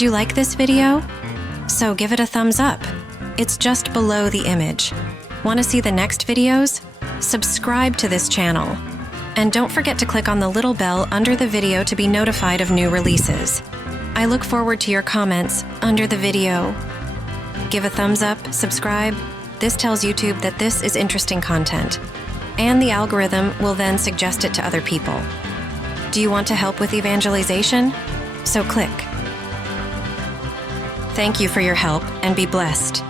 Did you like this video? So give it a thumbs up. It's just below the image. Want to see the next videos? Subscribe to this channel. And don't forget to click on the little bell under the video to be notified of new releases. I look forward to your comments under the video. Give a thumbs up, subscribe. This tells YouTube that this is interesting content, and the algorithm will then suggest it to other people. Do you want to help with evangelization? So click. Thank you for your help, and be blessed.